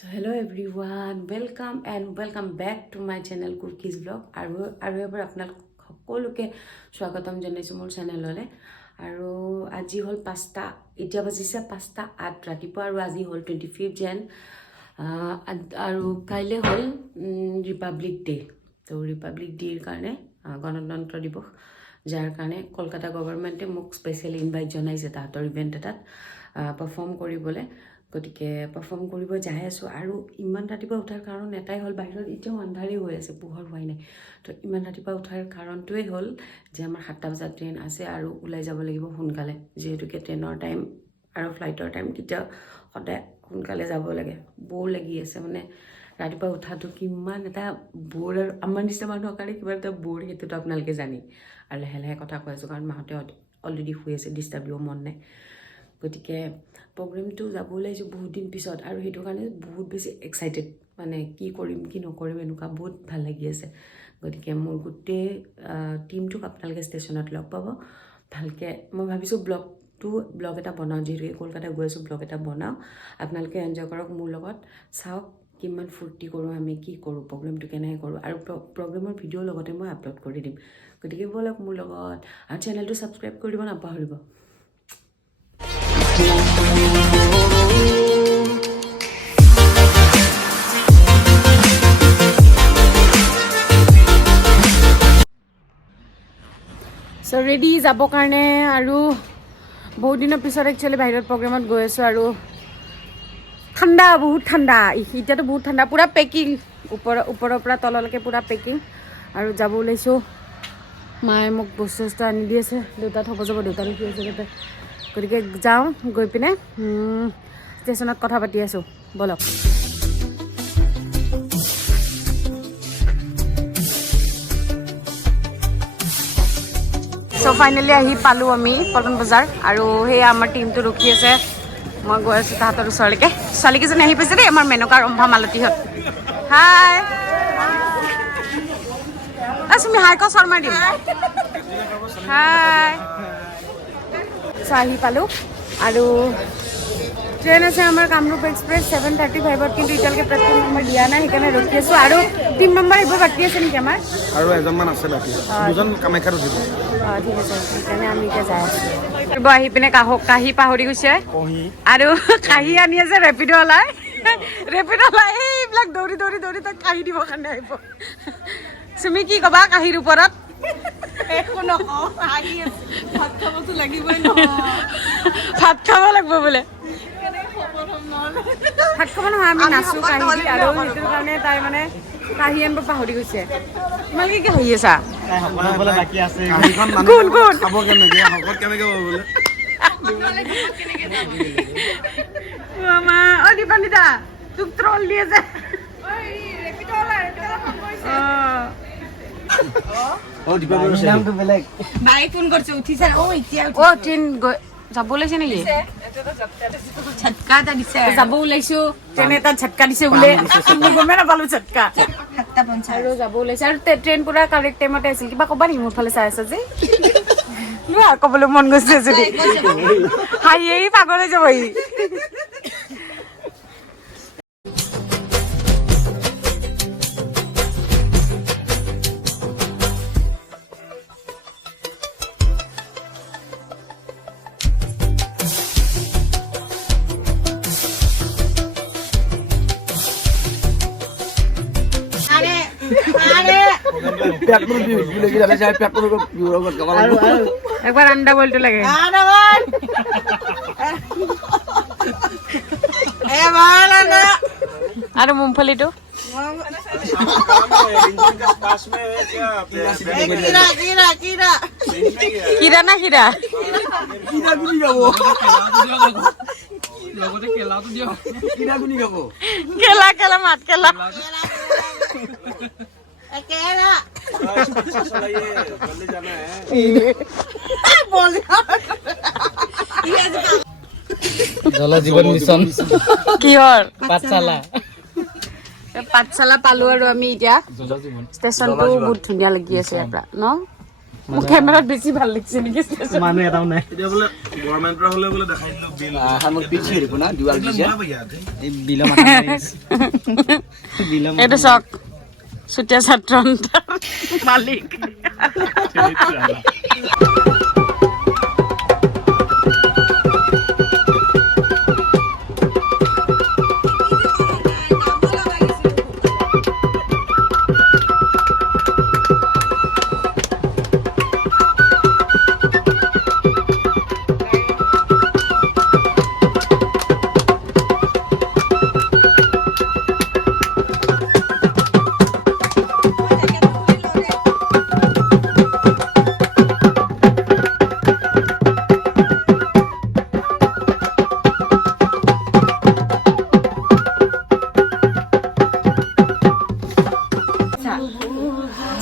So hello everyone, welcome back to my channel Cookies Vlog. আৰু এবাৰ আপোনালোক সকলোকে স্বাগতম জনাইছো মোৰ চেনেললৈ। আৰু আজি হল 5টা, এতিয়া বাজিছে 5:08 ৰাতিপুৱা আৰু আজি হল 25 জন আৰু কাইলে হল ৰিপাব্লিক ডে। তো ৰিপাব্লিক ডেৰ কাৰণে গণতন্ত্ৰ দিৱস, যাৰ কাৰণে কলকাতা গভৰ্ণমেণ্টে মোক স্পেচিয়েলি ইনভাইট জনাইছে তাহাঁতৰ ইভেণ্ট এটাত পাৰফৰ্ম কৰিবলৈ। গতিকে পাৰফৰ্ম কৰিব যাই আছোঁ। আৰু ইমান ৰাতিপুৱা উঠাৰ কাৰণ এটাই হ'ল, বাহিৰত এতিয়াও আন্ধাৰেই হৈ আছে, পোহৰ হোৱাই নাই। তো ইমান ৰাতিপুৱা উঠাৰ কাৰণটোৱে হ'ল যে আমাৰ 7টা বজাত ট্ৰেইন আছে আৰু ওলাই যাব লাগিব সোনকালে, যিহেতুকে ট্ৰেইনৰ টাইম আৰু ফ্লাইটৰ টাইম কেতিয়াও সদায় সোনকালে যাব লাগে। বৰ লাগি আছে মানে ৰাতিপুৱা উঠাটো কিমান এটা বৰ, আৰু আমাৰ নিচিনা মানুহৰ কাৰণে কিমান এটা বৰ, সেইটোতো আপোনালোকে জানি। আৰু লাহে লাহে কথা কৈ আছোঁ কাৰণ মাহঁতে অলৰেডি শুই আছে, ডিষ্টাৰ্ব দিব মন নাই। গতিকে প্ৰগ্ৰেমটো যাব ওলাইছোঁ বহুত দিন পিছত, আৰু সেইটো কাৰণে বহুত বেছি এক্সাইটেড, মানে কি কৰিম কি নকৰিম এনেকুৱা বহুত ভাল লাগি আছে। গতিকে মোৰ গোটেই টিমটোক আপোনালোকে ষ্টেচনত লগ পাব ভালকৈ। মই ভাবিছোঁ ব্লগ এটা বনাওঁ, যিহেতুকে কলকাতা গৈ আছোঁ, ব্লগ এটা বনাওঁ, আপোনালোকে এনজয় কৰক মোৰ লগত, চাওক কিমান ফূৰ্তি কৰোঁ আমি, কি কৰোঁ, প্ৰগ্ৰেমটো কেনেকৈ কৰোঁ, আৰু প্ৰগ্ৰেমৰ ভিডিঅ'ৰ লগতে মই আপলোড কৰি দিম। গতিকে ব'লক মোৰ লগত, আৰু চেনেলটো ছাবস্ক্ৰাইব কৰি দিব নাপাহৰিব। চ' ৰেডি যাবৰ কাৰণে, আৰু বহুত দিনৰ পিছত একচুৱেলি বাহিৰত প্ৰগ্ৰেমত গৈ আছোঁ। আৰু ঠাণ্ডা, বহুত ঠাণ্ডা, এতিয়াতো বহুত ঠাণ্ডা, পূৰা পেকিং, ওপৰৰ পৰা তললৈকে পূৰা পেকিং। আৰু যাব ওলাইছোঁ, মায়ে মোক বস্তু আনি দি আছে, দেউতা থ'ব যাব, দেউতা ৰখি আছে তাতে। গতিকে যাওঁ, গৈ পিনে ষ্টেচনত কথা পাতি আছোঁ, ব'লক। চ' ফাইনেলি আহি পালোঁ আমি পল্টন বজাৰ, আৰু সেয়া আমাৰ টিমটো ৰখি আছে। মই গৈ আছোঁ তাহাঁতৰ ওচৰলৈকে। ছোৱালীকেইজনী আহি পাইছে দেই, আমাৰ মেনকা, ৰম্ভা, মালতীহঁত। হাই তুমি হাই ক, শৰ্মা দিম। হাই। চ' আহি পালোঁ, আৰু ট্ৰেইন আছে আমাৰ কামৰূপ এক্সপ্ৰেছ 7:35, কিন্তু এতিয়ালৈকে প্লেটফৰ্ম নম্বৰ দিয়া নাই, সেইকাৰণে ৰখি আছোঁ। আৰু টিম মেম্বাৰ এইবোৰ বাকী আছে নেকি আমাৰ? আৰু এজনমান আছে বাকী, দুজন কামাখ্যাত উঠিব। ঠিক আছে, সেইকাৰণে আমি এতিয়া যাই আছোঁ। আহি পিনে কাঁহী পাহৰি গৈছে, আৰু কাঁহী আনি আছে ৰেপিড' ওলাই এইবিলাক দৌৰি তাক কাঁহী দিবৰ কাৰণে আহিব। তুমি কি ক'বা কাঁহীৰ ওপৰত? একো নকওঁ, ভাত খাবতো লাগিবই নহয়, ভাত খাব লাগিব বোলে। ভাত খাব নহয়, আমি নাচো কাঁহী দি, আৰু সেইটোৰ কাৰণে তাই মানে কাঁহী আনিব পাহৰি গৈছে। তোমালোকে কি হাঁহি আছা? কোন দীপান্বিতা তোক ট্ৰল দি আছে। যাব ওলাইছে নেকি? যাব ওলাইছো, ট্ৰেইন এটা ঝটকা দিছে বোলে, গমেই নাপালো ঝটকা। আৰু যাব ওলাইছে, আৰু ট্ৰেইন পুৰা কাৰেক্ট টাইমতে আছিল। কিবা ক'বা নেকি? মোৰ ফালে চাই আছা যে ক'বলৈ মন গৈছে যদি হাঁহি পাগল হৈ যাব। একবার আন্ডা বলতে লাগে, আর মুংফলিটো কিরা না কিরা খেলা খেলা মাত খেলা জল জীবন মিছন কিহৰ পাঠশালা পালো। আৰু আমি এতিয়া ষ্টেচনটো বহুত ধুনীয়া লাগি আছে ইয়াৰ পৰা ন? মোৰ কেমেৰাত বেছি ভাল লাগিছে নেকি মানুহ এটাও নাই এতিয়া বোলে গভৰ্ণমেণ্টৰ হ'লে বোলে দেখাই দিলো বিল সামগ্ৰী পিছি হেৰিব না দুৱাৰ দিছে এই বিলৰ মানুহ বিলৰ এইটো চাওক চুতীয়া ছাত্ৰ মালিক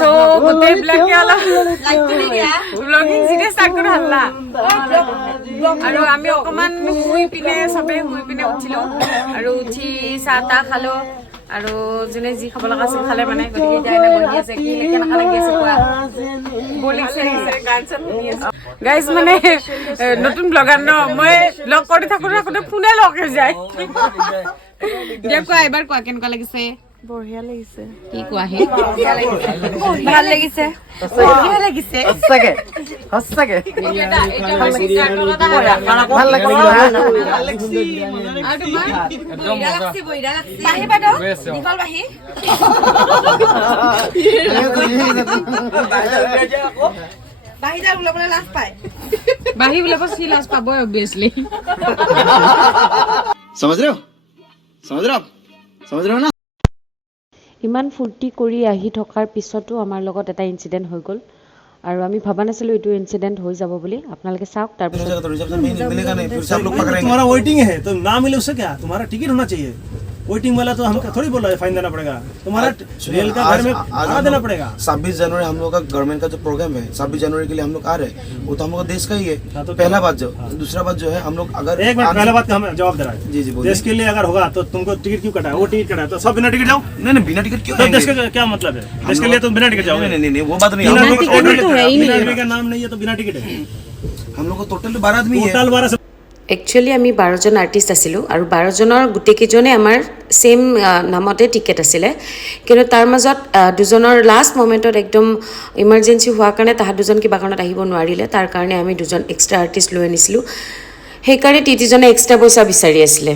So, গোটেই বিলাকে অলপ ব্লগিং যেতিয়া ষ্টাৰ্ট কৰি হাল্লা আৰু আমি অকমান শুই পিনে চবে শুই পিনে উঠিলো আৰু উঠি চাহ তাহ খালো আৰু যোনে যি খাব লগা আছিল খালে মানে গতিকে এতিয়া এনে বহি আছে কি কেনেকুৱা লাগি আছে কোৱা গাইজ মানে নতুন ব্লগাৰ ন মই ব্লগ কৰি থাকোতে ফোনে লগ হৈ যায় দিয়া কোৱা এবাৰ কোৱা কেনেকুৱা লাগিছে বঢ়িয়া লাগিছে কি কোৱা হে ভাল লাগিছে বঢ়িয়া লাগিছে সঁচাকে সঁচাকে ভাল লাগিছে বাহি ওলাব সি লাজ পাবই অবভিয়াছলি समझ रहे हो समझ रहे हो आप समझ रहे हो ना ইমান ফূৰ্তি কৰি আহি থকাৰ পিছতো আমাৰ লগত এটা ইনচিডেণ্ট হৈ গ'ল আৰু আমি ভবা নাছিলোঁ এইটো ইনচিডেণ্ট হৈ যাব বুলি আপোনালোকে চাওক তাৰপিছত मिलेगा नहीं फिर सब लोग पकड़ेंगे तुम्हारा वेटिंग है तो ना मिले उससे क्या तुम्हारा टिकट होना चाहिए वेटिंग वाला तो हम थोड़ी बोल रहे फाइन देना पड़ेगा तुम्हारा रेल का घर में भाड़ा देना पड़ेगा 26 जनवरी हम लोग का गवर्नमेंट का जो प्रोग्राम है 26 जनवरी के लिए हम लोग आ रहे हैं वो तो हम लोग देश का ही है तो पहला बात जो दूसरा बात जो है हम लोग अगर एक मिनट पहले बात का हम जवाब दे रहा है जी जी बोलिए देश के लिए अगर होगा तो तुमको टिकट क्यों कटा है वो टिकट कटा है तो सब बिना टिकट जाओ नहीं नहीं बिना टिकट क्यों तो देश का क्या मतलब है देश के लिए तुम बिना टिकट जाओगे नहीं नहीं वो बात नहीं बिना हम लोग टिकट तो है ही नहीं। बिना का नाम नहीं है तो बिना टिकट है हम लोग को टोटल 12 आदमी है टोटल 12 একচুৱেলি আমি 12জন আৰ্টিষ্ট আছিলোঁ আৰু 12জনৰ গোটেইকেইজনে আমাৰ ছেইম নামতে টিকেট আছিলে কিন্তু তাৰ মাজত দুজনৰ লাষ্ট মমেণ্টত একদম ইমাৰ্জেঞ্চি হোৱাৰ কাৰণে তাহাঁত দুজন কিবা কাৰণত আহিব নোৱাৰিলে তাৰ কাৰণে আমি দুজন এক্সট্ৰা আৰ্টিষ্ট লৈ আনিছিলোঁ সেইকাৰণে টিটিজনে এক্সট্ৰা পইচা বিচাৰি আছিলে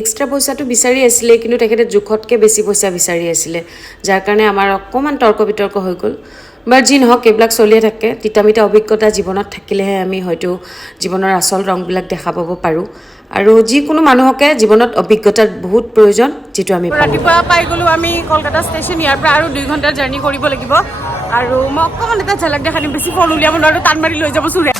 এক্সট্ৰা পইচাটো বিচাৰি আছিলে কিন্তু তেখেতে জোখতকৈ বেছি পইচা বিচাৰি আছিলে যাৰ কাৰণে আমাৰ অকণমান তৰ্ক বিতৰ্ক হৈ গ'ল বাট যি নহওক এইবিলাক চলিয়ে থাকে তিতামিতা অভিজ্ঞতা জীৱনত থাকিলেহে আমি হয়তো জীৱনৰ আচল ৰংবিলাক দেখা পাব পাৰোঁ আৰু যিকোনো মানুহকে জীৱনত অভিজ্ঞতাৰ বহুত প্ৰয়োজন যিটো আমি ৰাতিপুৱা পাই গ'লোঁ আমি কলকাতা ষ্টেচন ইয়াৰ পৰা আৰু 2 ঘণ্টাৰ জাৰ্ণি কৰিব লাগিব আৰু মই অকণমান এটা ঝলক দেখা দিম বেছি ফোন উলিয়াব নোৱাৰোঁ টান মাৰি লৈ যাব চোৰে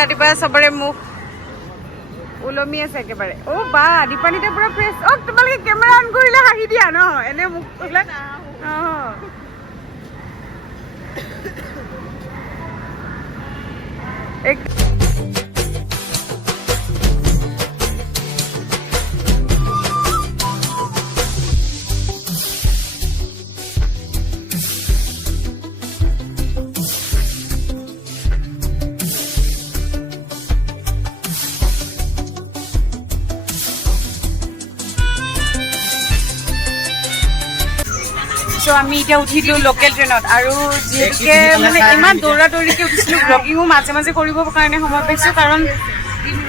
ৰাতিপুৱা চবৰে মুখ ওলমি আছে একেবাৰে অ' বা দীপানিতে পুৰা ফ্ৰেছ অ' তোমালোকে কেমেৰা অন কৰিলে হাঁহি দিয়া ন এনে মুখ এইবিলাক চ' আমি এতিয়া উঠিলোঁ লোকেল ট্ৰেইনত আৰু যিহেতুকে মানে ইমান দৌৰা দৌৰিকৈ উঠিছিলোঁ ব্লগিঙো মাজে মাজে কৰিবৰ কাৰণে সময় পাইছোঁ কাৰণ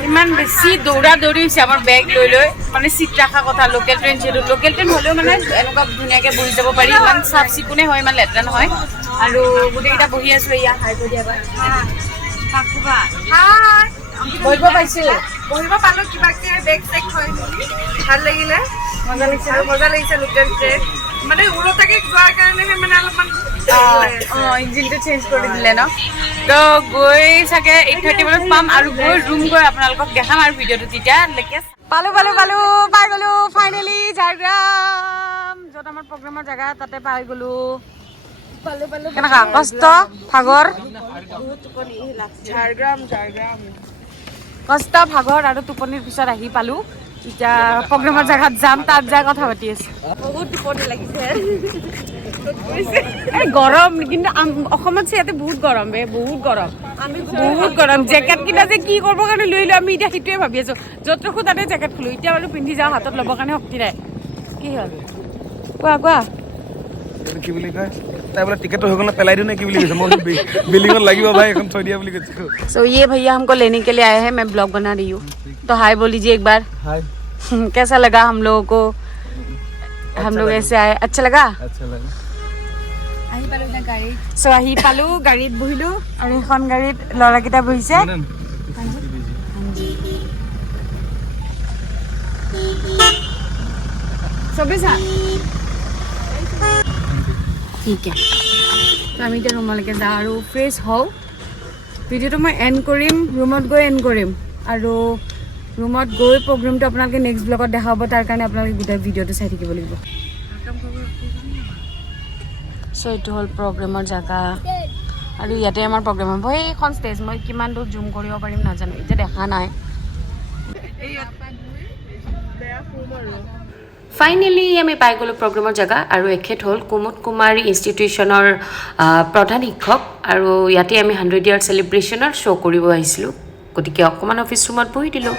ইমান বেছি দৌৰা দৌৰি হৈছে আমাৰ বেগ লৈ লৈ মানে চিট ৰখা কথা লোকেল ট্ৰেইন যিহেতু লোকেল ট্ৰেইন হ'লেও মানে এনেকুৱা ধুনীয়াকৈ বহি যাব পাৰি ইমান চাফ চিকুণে হয় ইমান লেতেৰা নহয় আৰু গোটেইকেইটা বহি আছোঁ এয়া হাই কৰি এবাৰ বহিব পাইছোঁ বহিব পালোঁ কিবাকৈ বেগ চেগ হয় ভাল লাগিলে মজা লাগিছে লোকেল ট্ৰেইন মানে উৰতাকে যোৱাৰ কাৰণেহে মানে অলপমান ইঞ্জিনটো চেঞ্জ কৰি দিলে ন তো গৈ চাগে 8:30 মানত পাম আৰু গৈ ৰুম গৈ আপোনালোকক দেখাম আৰু ভিডিঅ'টো তেতিয়ালৈকে পালোঁ পাই গ'লোঁ ফাইনেলি ঝাৰগ্ৰাম য'ত আমাৰ প্ৰগ্ৰামৰ জেগা তাতে পাই গ'লোঁ কেনেকুৱা কষ্ট ভাগৰ ঝাৰগ্ৰাম কষ্ট ভাগৰ আৰু টোপনিৰ পিছত আহি পালোঁ এতিয়া প্ৰগ্ৰেমৰ জেগাত যাম, তাত যাই কথা পাতি আছো। বহুত টোপনি লাগিছে। গৰম কিন্তু অসমত ইয়াতে বহুত গৰম বহুত গৰম বহুত গৰম। জেকেট কিনা যে কি কৰিবৰ কাৰণে লৈ আমি এতিয়া সেইটোৱে ভাবি আছো। য'ত ৰাখো তাতে জেকেট খোলো, এতিয়া বাৰু পিন্ধি যাওঁ, হাতত ল'বৰ কাৰণে শক্তি নাই। কি হ'ল কোৱা কোৱা? কি বুলি কয় তাই বোলে টিকেটটো হৈ গ'ল পেলাই দিওঁ নে কি বুলি কৈছে। মই বিল্ডিঙত লাগিব ভাই এখন থৈ দিয়া বুলি কৈছো। सो ये भैया हमको लेने के लिए आए हैं, मैं ब्लॉग बना रही हूँ, तो हाय बोल लीजिए एक बार। हाय कैसा लगा हम लोगों को? हम लोग ऐसे आए, अच्छा लगा? আচ্ছা লাগে সো আহি পালো, গাড়ীত বহিলো আৰু এখন গাড়ীত ল'ৰাকেইটা বহিছে। ঠিক আছে, আমি এতিয়া ৰুমলৈকে যাওঁ আৰু ফ্ৰেছ হওঁ। ভিডিঅ'টো মই এণ্ড কৰিম, ৰুমত গৈ এণ্ড কৰিম, আৰু ৰুমত গৈ প্ৰগ্ৰেমটো আপোনালোকে নেক্সট ব্লগত দেখাব। তাৰ কাৰণে আপোনালোকে গোটেই ভিডিঅ'টো চাই থাকিব লাগিব। চ' এইটো হ'ল প্ৰগ্ৰেমৰ জেগা, আৰু ইয়াতে আমাৰ প্ৰগ্ৰেম হ'ব। এইখন ষ্টেজ মই কিমান দূৰ জুম কৰিব পাৰিম নাজানো, এতিয়া দেখা নাই। ফাইনেলি আমি পাই গ'লোঁ প্ৰগ্ৰেমৰ জেগা, আৰু এখেত হ'ল কুমুদ কুমাৰী ইনষ্টিটিউশ্যনৰ প্ৰধান শিক্ষক, আৰু ইয়াতে আমি 100 ইয়াৰ চেলিব্ৰেশ্যনৰ শ্ব' কৰিব আহিছিলোঁ। গতিকে অকণমান অফিচ ৰুমত বহি দিলোঁ।